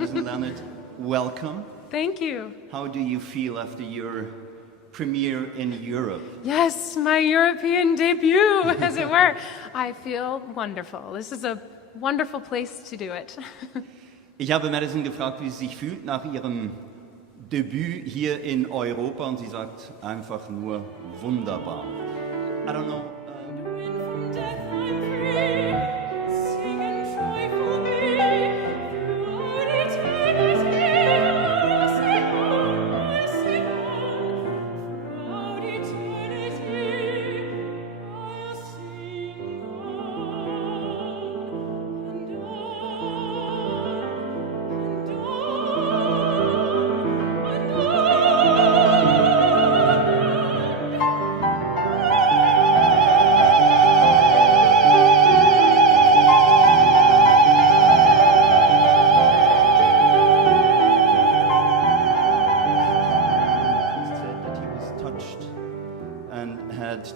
Madison Leonard, welcome. Thank you. How do you feel after your premiere in Europe? Yes, my European debut, as it were. I feel wonderful. This is a wonderful place to do it. Ich habe Madison gefragt, wie sie sich fühlt nach ihrem Debüt hier in Europa und sie sagt einfach nur wunderbar. I don't know.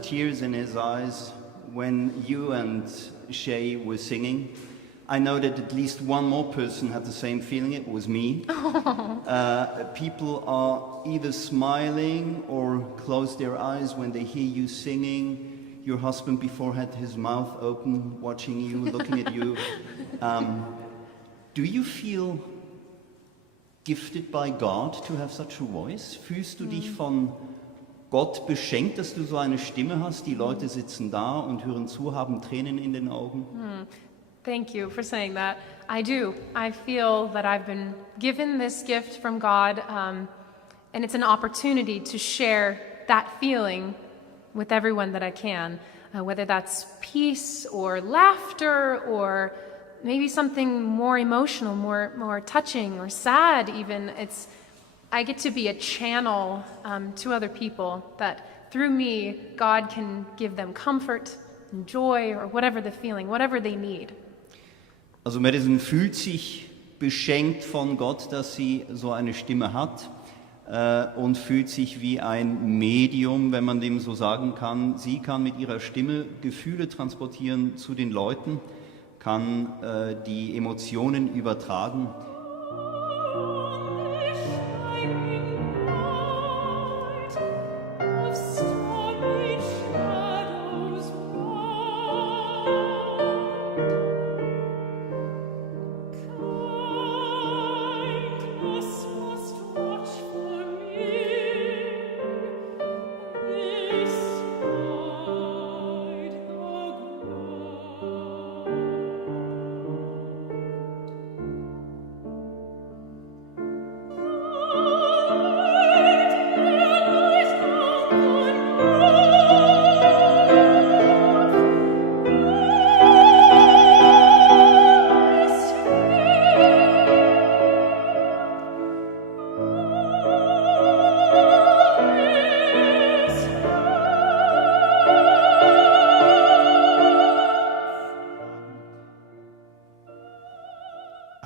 Tears in his eyes when you and Shay were singing. I know that at least one more person had the same feeling. It was me. People are either smiling or close their eyes when they hear you singing. Your husband before had his mouth open, watching you, looking at you. Do you feel gifted by God to have such a voice? Fühlst du dich von Gott beschenkt, dass du so eine Stimme hast? Die Leute sitzen da und hören zu, haben Tränen in den Augen. Thank you for saying that. I do. I feel that I've been given this gift from God, and it's an opportunity to share that feeling with everyone that I can, whether that's peace or laughter or maybe something more emotional, more touching or sad even. I get to be a channel to other people that through me, God can give them comfort and joy or whatever the feeling, whatever they need. Also Madison fühlt sich beschenkt von Gott, dass sie so eine Stimme hat und fühlt sich wie ein Medium, wenn man dem so sagen kann. Sie kann mit ihrer Stimme Gefühle transportieren zu den Leuten, kann die Emotionen übertragen.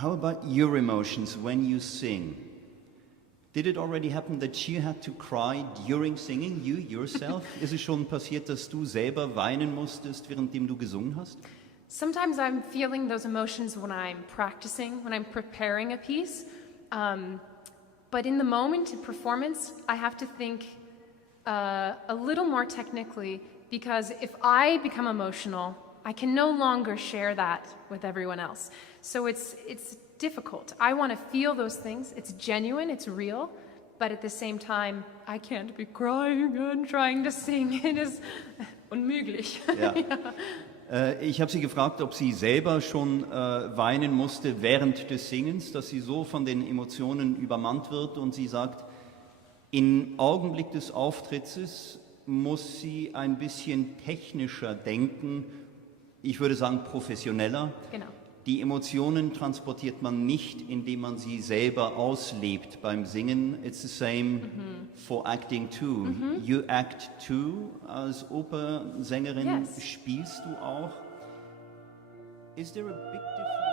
How about your emotions when you sing? Did it already happen that you had to cry during singing, you yourself? Ist es schon passiert, dass du selber weinen musstest, währenddem du gesungen hast? Sometimes I'm feeling those emotions when I'm practicing, when I'm preparing a piece. But in the moment, in performance, I have to think a little more technically, because if I become emotional, I can no longer share that with everyone else. So it's difficult. I want to feel those things. It's genuine, it's real, but at the same time, I can't be crying and trying to sing. It is unmöglich. Ja. Ich habe sie gefragt, ob sie selber schon weinen musste während des Singens, dass sie so von den Emotionen übermannt wird, und sie sagt, im Augenblick des Auftritts muss sie ein bisschen technischer denken, ich würde sagen professioneller. Genau. Die Emotionen transportiert man nicht, indem man sie selber auslebt beim Singen. It's the same for acting too. You act too. Als Opernsängerin Yes. spielst du auch. Is there a big difference?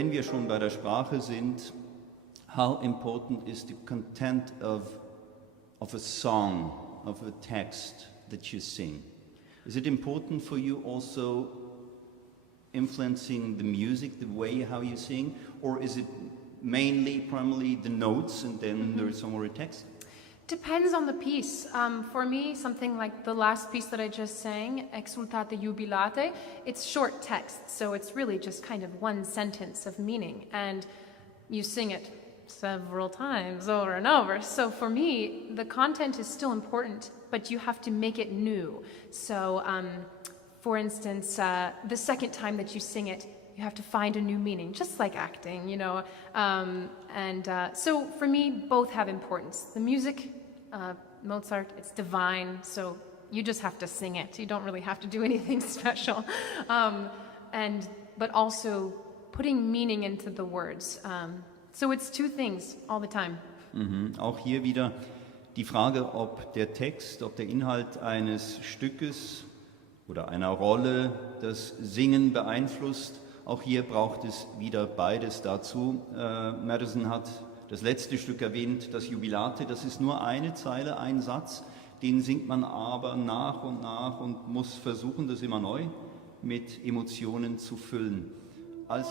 wenn wir schon bei der Sprache sind, how important is the content of a song, of a text that you sing? Is it important for you also influencing the music, the way how you sing, or is it primarily the notes and then there's some more text? Depends on the piece. For me, something like the last piece that I just sang, Exultate Jubilate, it's short text, so it's really just kind of one sentence of meaning, and you sing it several times over and over. So for me, the content is still important, but you have to make it new. So for instance, the second time that you sing it, you have to find a new meaning, just like acting, you know. So for me, both have importance. The music, Mozart, it's divine, so you just have to sing it. You don't really have to do anything special. But also putting meaning into the words. So it's two things all the time. Auch hier wieder die Frage, ob der Text, ob der Inhalt eines Stückes oder einer Rolle das Singen beeinflusst. Auch hier braucht es wieder beides dazu. Madison hat das letzte Stück erwähnt, das Jubilate, das ist nur eine Zeile, ein Satz, den singt man aber nach und muss versuchen, das immer neu mit Emotionen zu füllen. Als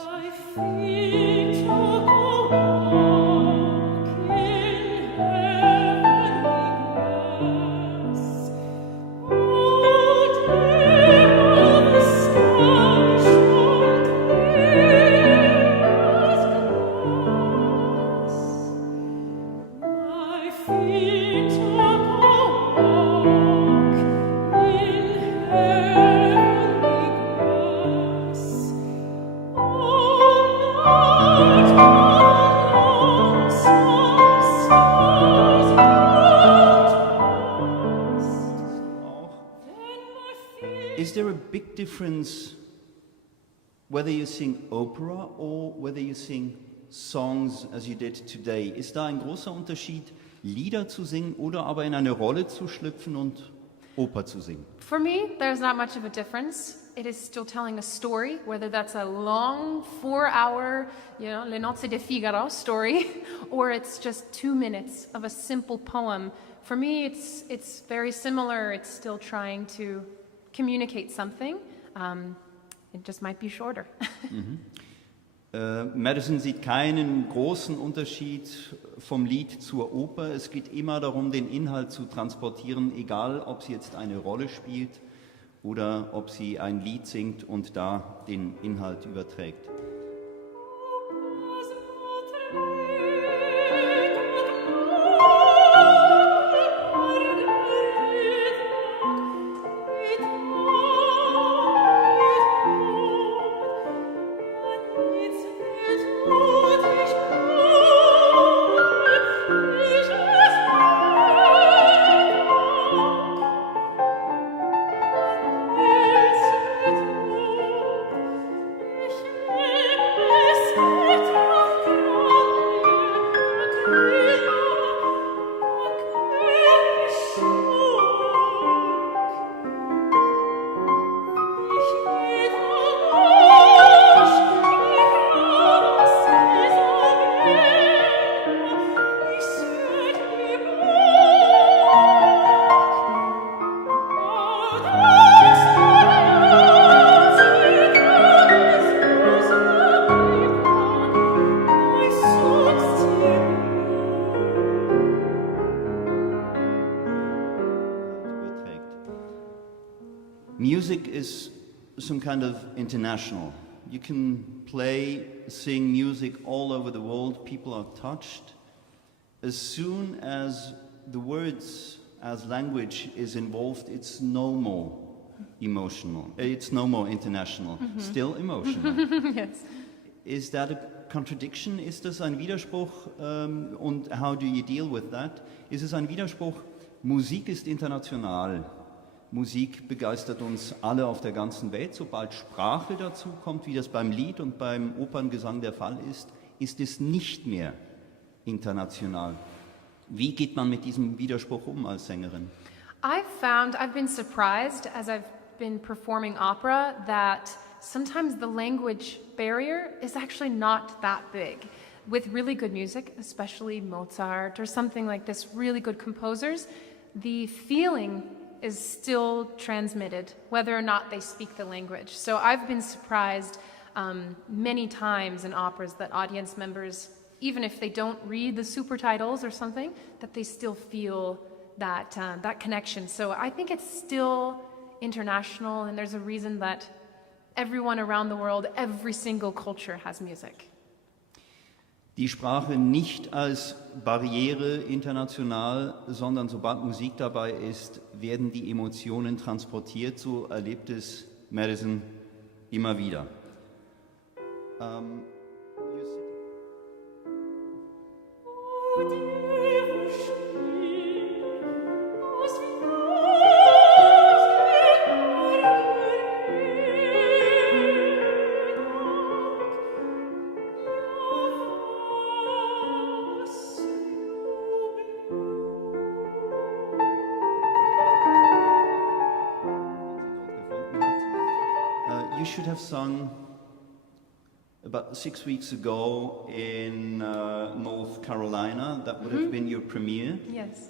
Is there a big difference whether you sing opera or whether you sing songs as you did today? Ist da ein großer Unterschied, Lieder zu singen oder aber in eine Rolle zu schlüpfen und Oper zu singen? For me, there's not much of a difference. It is still telling a story, whether that's a long 4-hour, Le Nozze di Figaro story, or it's just 2 minutes of a simple poem. For me, it's very similar. It's still trying to communicate something. It just might be shorter. Madison sieht keinen großen Unterschied vom Lied zur Oper. Es geht immer darum, den Inhalt zu transportieren, egal ob sie jetzt eine Rolle spielt oder ob sie ein Lied singt und da den Inhalt überträgt. Music is some kind of international. You can sing music all over the world. People are touched. As soon as the words, as language is involved, it's no more emotional. It's no more international. Still emotional. Yes. Is that a contradiction? Ist das ein Widerspruch? Und how do you deal with that? Ist es ein Widerspruch? Musik ist international. Musik begeistert uns alle auf der ganzen Welt. Sobald Sprache dazu kommt, wie das beim Lied und beim Operngesang der Fall ist es nicht mehr international. Wie geht man mit diesem Widerspruch um als Sängerin? I've been surprised as I've been performing opera that sometimes the language barrier is actually not that big. With really good music, especially Mozart or something like this, really good composers, the feeling is still transmitted, whether or not they speak the language. So I've been surprised many times in operas that audience members, even if they don't read the super titles or something, that they still feel that connection. So I think it's still international, and there's a reason that everyone around the world, every single culture has music. Die Sprache nicht als Barriere international, sondern sobald Musik dabei ist, werden die Emotionen transportiert. So erlebt es Madison immer wieder. You should have sung about 6 weeks ago in North Carolina. That would have been your premiere. Yes.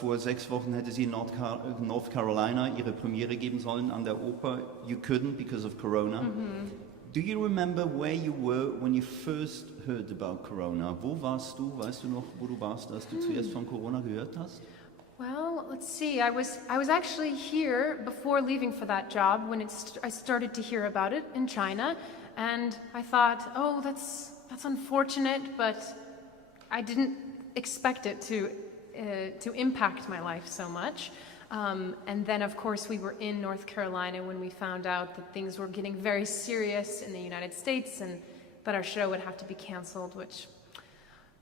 Vor 6 Wochen hätte sie in North Carolina ihre Premiere geben sollen an der Oper. You couldn't because of Corona. Do you remember where you were when you first heard about Corona? Wo warst du? Weißt du noch, wo du warst, als du zuerst von Corona gehört hast? Well, let's see. I was actually here before leaving for that job when I started to hear about it in China, and I thought, oh, that's unfortunate, but I didn't expect it to impact my life so much. And then, of course, we were in North Carolina when we found out that things were getting very serious in the United States and that our show would have to be canceled, which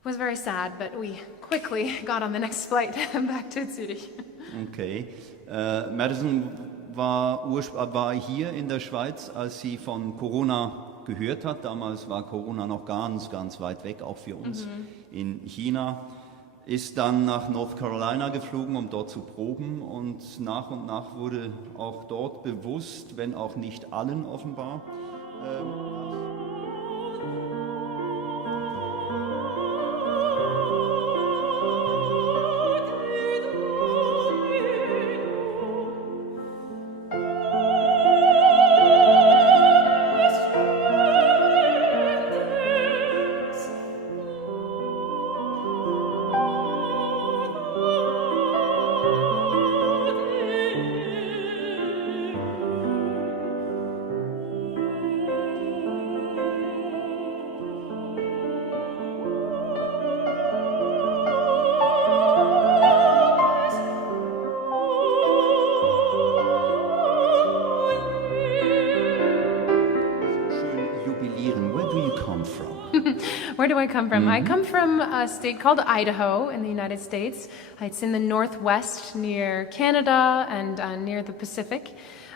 was very sad, but we quickly got on the next flight back to Zurich. Okay. Madison war hier in der Schweiz, als sie von Corona gehört hat. Damals war Corona noch ganz, ganz weit weg, auch für uns in China. Ist dann nach North Carolina geflogen, um dort zu proben, und nach wurde auch dort bewusst, wenn auch nicht allen offenbar, Where do I come from? I come from a state called Idaho in the United States. It's in the northwest near Canada and near the Pacific.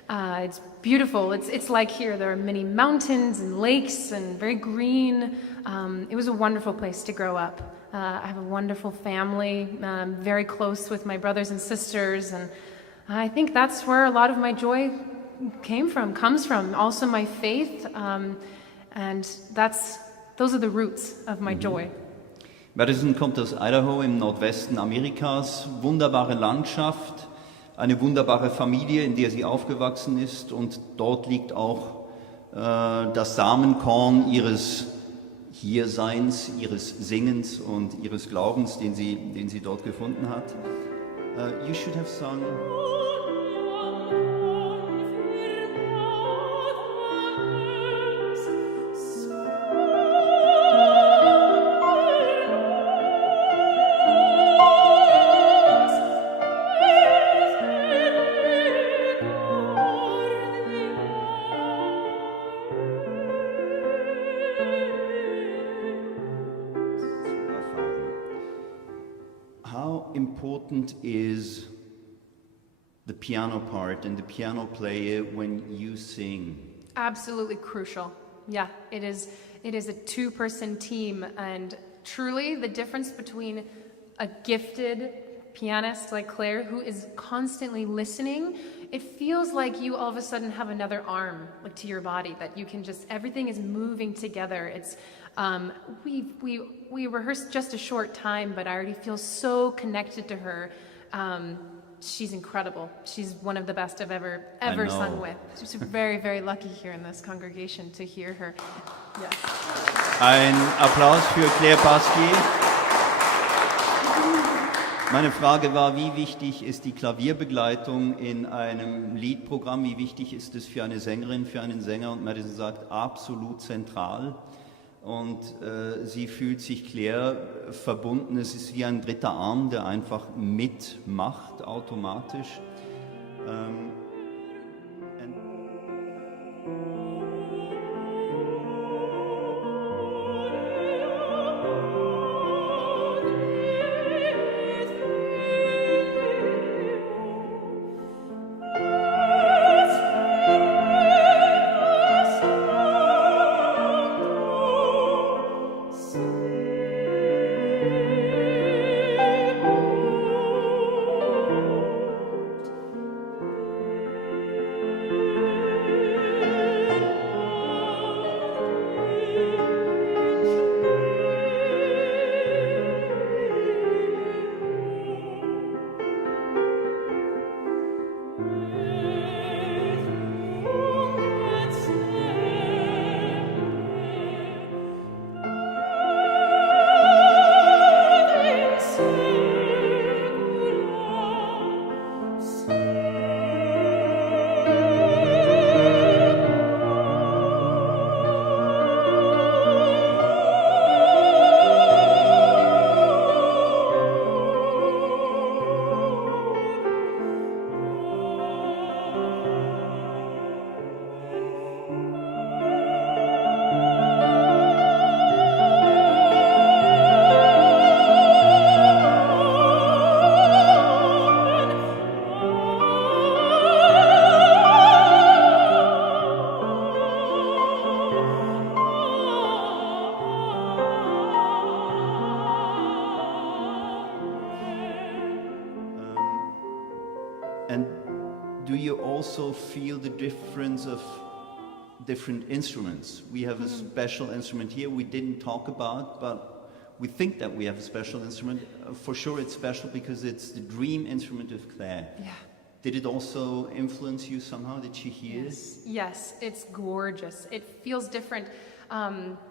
It's beautiful. It's like here. There are many mountains and lakes and very green. It was a wonderful place to grow up. I have a wonderful family, very close with my brothers and sisters, and I think that's where a lot of my joy comes from. Also my faith, and those are the roots of my joy. Madison kommt aus Idaho im Nordwesten Amerikas. Wunderbare Landschaft, eine wunderbare Familie, in der sie aufgewachsen ist, und dort liegt auch das Samenkorn ihres Hierseins, ihres Singens und ihres Glaubens, den sie dort gefunden hat. You should have sung. How important is the piano part and the piano player when you sing? Absolutely crucial. Yeah, it is a two-person team, and truly the difference between a gifted pianist like Claire who is constantly listening, it feels like you all of a sudden have another arm like to your body, that you can just, everything is moving together. It's we rehearsed just a short time, but I already feel so connected to her. She's incredible. She's one of the best I've ever sung with. She's very, very lucky here in this congregation to hear her. Yes. Ein Applaus für Claire Pasquier. Meine Frage war, wie wichtig ist die Klavierbegleitung in einem Liedprogramm? Wie wichtig ist es für eine Sängerin, für einen Sänger? Und Madison sagt, absolut zentral. Und sie fühlt sich Claire verbunden. Es ist wie ein dritter Arm, der einfach mitmacht, automatisch. And do you also feel the difference of different instruments? We have a special instrument here we didn't talk about, but we think that we have a special instrument. For sure it's special because it's the dream instrument of Claire. Yeah. Did it also influence you somehow? Did she hear it? Yes, it's gorgeous. It feels different.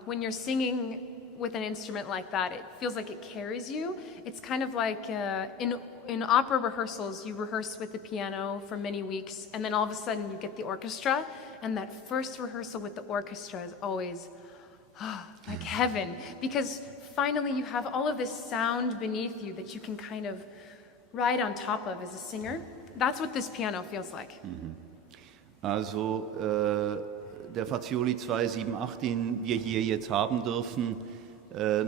When you're singing with an instrument like that, it feels like it carries you. It's kind of like in opera rehearsals, you rehearse with the piano for many weeks, and then all of a sudden you get the orchestra, and that first rehearsal with the orchestra is always like heaven, because finally you have all of this sound beneath you that you can kind of ride on top of as a singer. That's what this piano feels like. Also der Fazioli 278, den wir hier jetzt haben dürfen,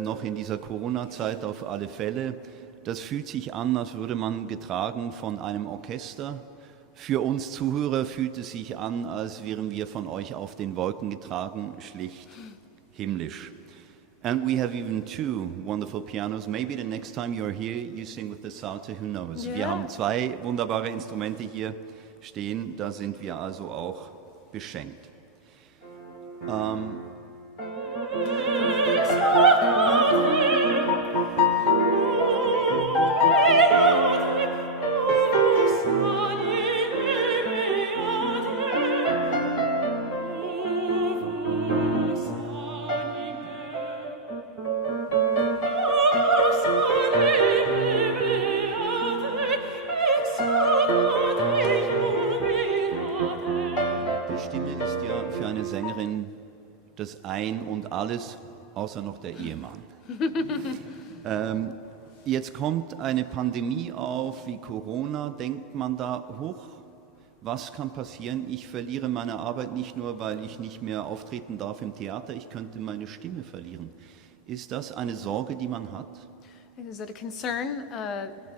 noch in dieser Corona-Zeit auf alle Fälle, das fühlt sich an, als würde man getragen von einem Orchester. Für uns Zuhörer fühlt es sich an, als wären wir von euch auf den Wolken getragen, schlicht himmlisch. And we have even two wonderful pianos. Maybe the next time you're here, you sing with the Psalter, who knows? Yeah. Wir haben zwei wunderbare Instrumente hier stehen, da sind wir also auch beschenkt. Sängerin das Ein und Alles, außer noch der Ehemann. Jetzt kommt eine Pandemie auf wie Corona. Denkt man da, hoch, was kann passieren? Ich verliere meine Arbeit nicht nur, weil ich nicht mehr auftreten darf im Theater, ich könnte meine Stimme verlieren. Ist das eine Sorge, die man hat? Is it a concern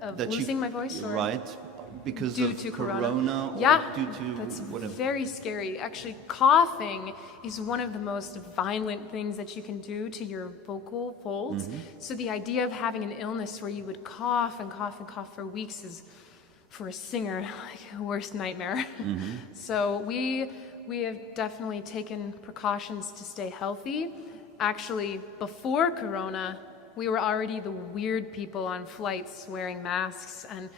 of losing my voice? Or? Right. because due of to Corona or Yeah, due to that's whatever? very scary. Actually, coughing is one of the most violent things that you can do to your vocal folds. So the idea of having an illness where you would cough and cough and cough for weeks is, for a singer, like a worst nightmare. So we have definitely taken precautions to stay healthy. Actually, before Corona, we were already the weird people on flights wearing masks and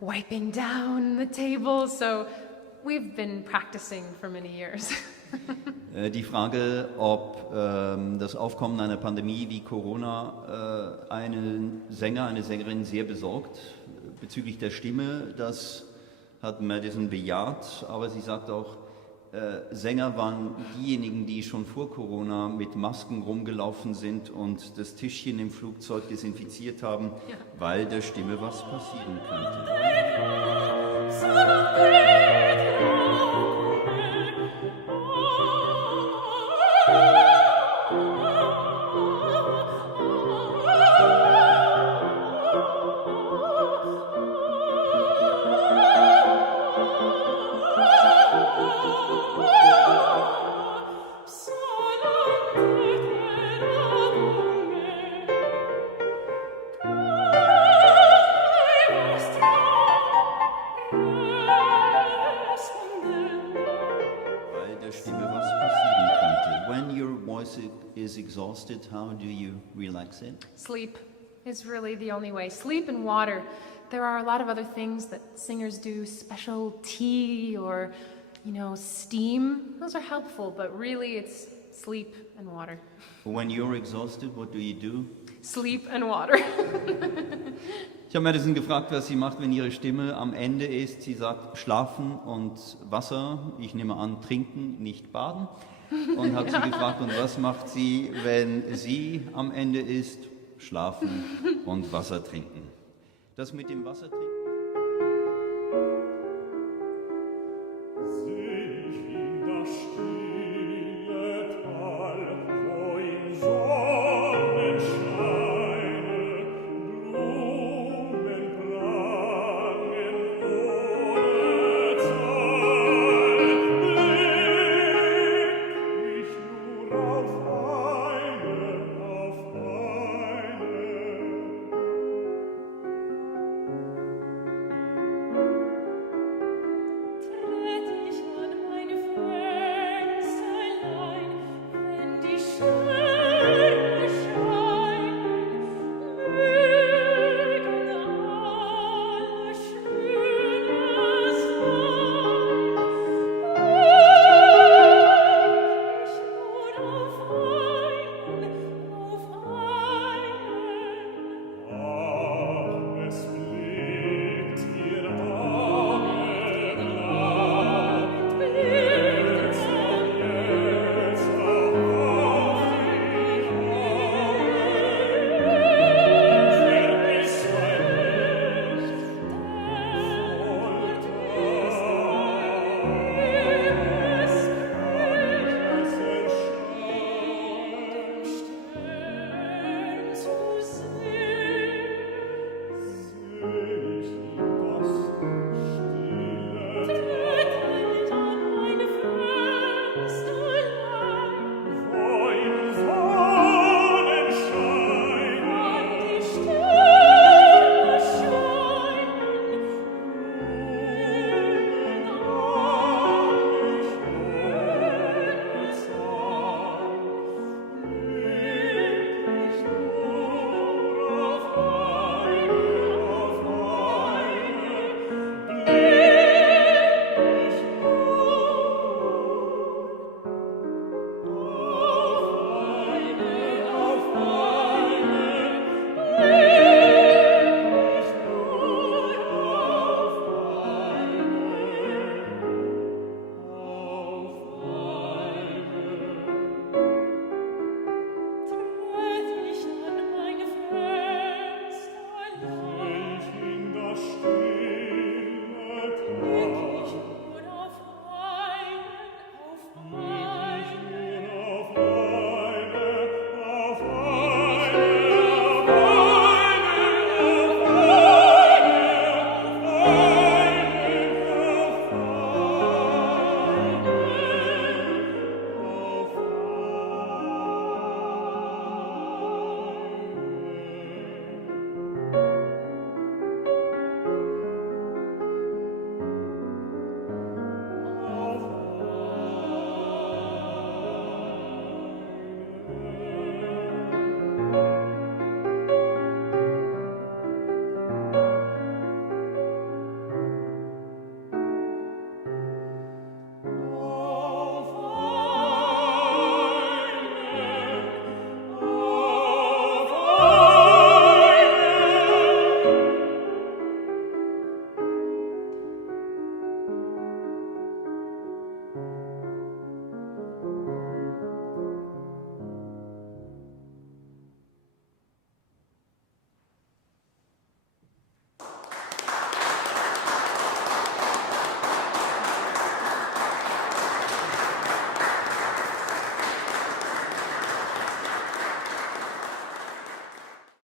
wiping down the table. So we've been practicing for many years. Die Frage, ob das Aufkommen einer Pandemie wie Corona einen Sänger, eine Sängerin sehr besorgt bezüglich der Stimme, das hat Madison bejaht, aber sie sagt auch, Sänger waren diejenigen, die schon vor Corona mit Masken rumgelaufen sind und das Tischchen im Flugzeug desinfiziert haben, weil der Stimme was passieren könnte. Is exhausted, how do you relax it? Sleep is really the only way. Sleep and water. There are a lot of other things that singers do, special tea or, steam. Those are helpful, but really it's sleep and water. When you're exhausted, what do you do? Sleep and water. Ich habe Madison gefragt, was sie macht, wenn ihre Stimme am Ende ist. Sie sagt Schlafen und Wasser. Ich nehme an, trinken, nicht baden. Und habe sie gefragt, und was macht sie, wenn sie am Ende ist? Schlafen und Wasser trinken. Das mit dem Wasser trinken?